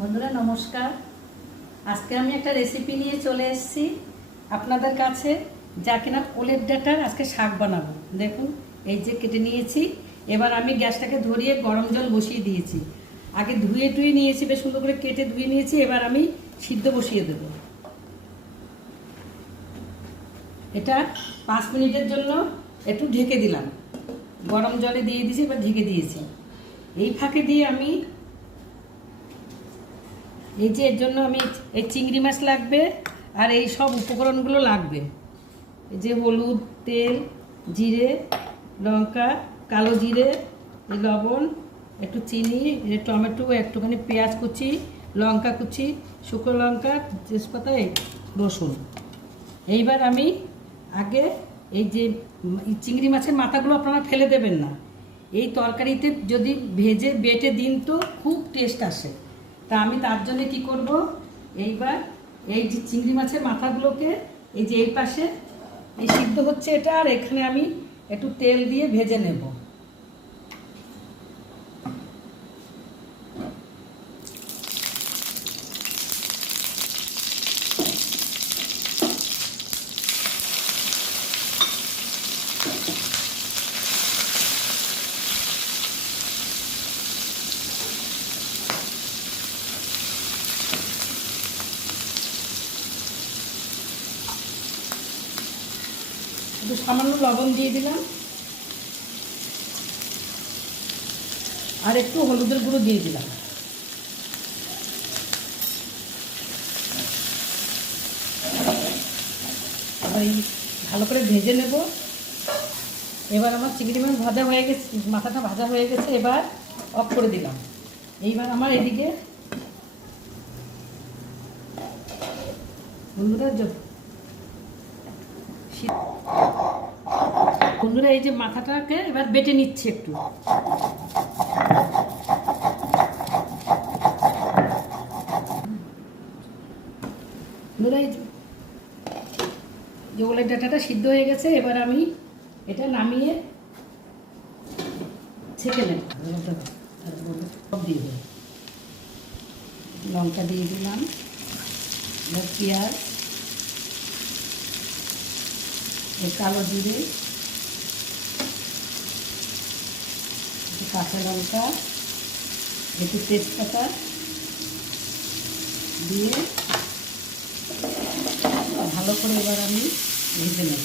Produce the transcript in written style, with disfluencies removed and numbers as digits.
বন্ধুরা নমস্কার। আজকে আমি একটা রেসিপি নিয়ে চলে এসেছি আপনাদের কাছে, যা কিনা ওলের ডাঁটার আজকে শাক বানাবো। দেখুন, এই যে কেটে নিয়েছি। এবার আমি গ্যাসটাকে ধরিয়ে গরম জল বসিয়ে দিয়েছি। আগে ধুয়ে টুয়ে নিয়েছি, বেশ সুন্দর করে কেটে ধুয়ে নিয়েছি। এবার আমি সিদ্ধ বসিয়ে দেব। এটা 5 মিনিটের জন্য একটু ঢেকে দিলাম। গরম জলে দিয়ে দিয়েছি, এবার ঢেকে দিয়েছি। এই ফাঁকে দিয়ে আমি এই যে এর জন্য আমি এই চিংড়ি মাছ লাগবে, আর এই সব উপকরণগুলো লাগবে। এই যে হলুদ, তেল, জিরে, লঙ্কা, কালো জিরে, এই লবণ, একটু চিনি, টমেটো, একটুখানি পেঁয়াজ কুচি, লঙ্কা কুচি, শুকনো লঙ্কা, তেজপাতা, রসুন। এইবার আমি আগে এই যে চিংড়ি মাছের মাথাগুলো আপনারা ফেলে দেবেন না। এই তরকারিতে যদি ভেজে বেটে দিন তো খুব টেস্ট আসে। তা আমি তার জন্য কি করব, এইবার এই যে চিংড়ি মাছের মাথাগুলোকে এই যে এই পাশে এই সিদ্ধ হচ্ছে এটা, আর এখানে আমি একটু তেল দিয়ে ভেজে নেব। একটু সামান্য লবণ দিয়ে দিলাম, আর একটু হলুদের গুঁড়ো দিয়ে দিলাম। আবার এই ভালো করে ভেজে নেব। এবার আমার চিংড়ি মাছ ভাজা হয়ে গেছে, মাথাটা ভাজা হয়ে গেছে। এবার অফ করে দিলাম। এইবার আমার এদিকে বন্ধুরা এই যে মাথাটাকে এবার বেটে নিচ্ছে একটু। বন্ধুরা এই যে ওলের ডাঁটাটা সিদ্ধ হয়ে গেছে। এবার আমি এটা নামিয়ে ছেঁকে নেব। সব দিয়ে দেব, লঙ্কা দিয়ে দিলাম, পেঁয়াজ, কালো জিরে, কাঁচা লঙ্কা, একটু তেজপাতা দিয়ে ভালো করে এবার আমি ভেজে নেব।